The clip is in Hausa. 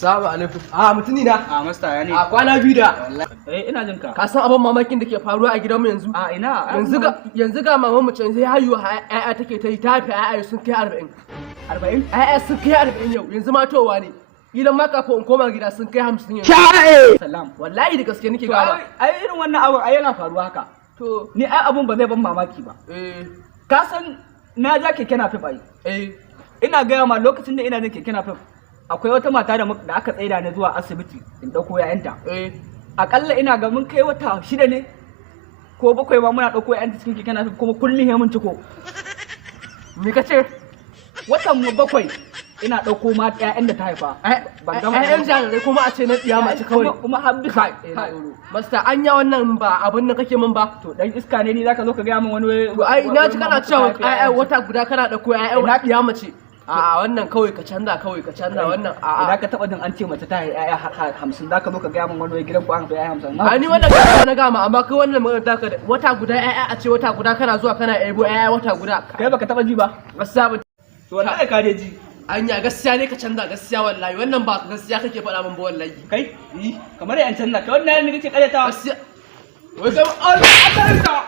Assalamu alaikum. Mutuni na. Masta ya ne. Kwana biyu da. Ina jin ka. Ka san abin mamakin da ke faruwa a gidanmu yanzu? Ina. Yanzu ga maman mu can sai haihuwa ƴaƴa take ta yi ta fi ƴaƴa sun kai 40. 40? Ƴaƴa sun kai 40 yau. Yanzu ma towa ne. Idan ma kafin in koma gida sun kai 50 yanzu. Salam. Wallahi da gaske nake gaba. Ai irin wannan abun ai yana faruwa haka. To ni ai abun ba zai ban mamaki ba. Ka san na ja keke na fif ai. Ina gaya ma lokacin da ina jin keke na fif akwai wata mata da aka tsaida ni zuwa asibiti in dauko yayanta. Akalla ina ga mun kai wata 6 ne ko 7 ma muna dauko yayanta cikin keke na fif kuma kullum he mun ciko. Me kace? Watan mu 7 ina dauko ma ƴaƴan da ta haifa. Ban gama ƴaƴan jarirai kuma a ce na tsiya mace kawai. Kuma har bisa. Masta anya wannan ba abin da kake min ba. To dan iska ne ni zaka zo ka ga min wani ai na ji kana cewa wata guda kana dauko ƴaƴan na tsiya mace. Wannan kawai ka canza wannan idan ka taba jin an ce mace ta haifi ƴaƴa 50 zaka zo ka ga min wani gidan ku an haifi ƴaƴa 50. Ni wannan gaskiya na gama amma kai wannan magana ta wata guda ƴaƴa a ce wata guda kana zuwa kana ebo ƴaƴa wata guda. Kai baka taba ji ba? Gaskiya ba. To wallahi ka dai ji. Anya gaskiya ne ka canza gaskiya wallahi wannan ba gaskiya kake faɗa min ba wallahi. Kai? Kamar yan canza kai wannan ne kake karyatawa. Gaskiya. Wai kai Allah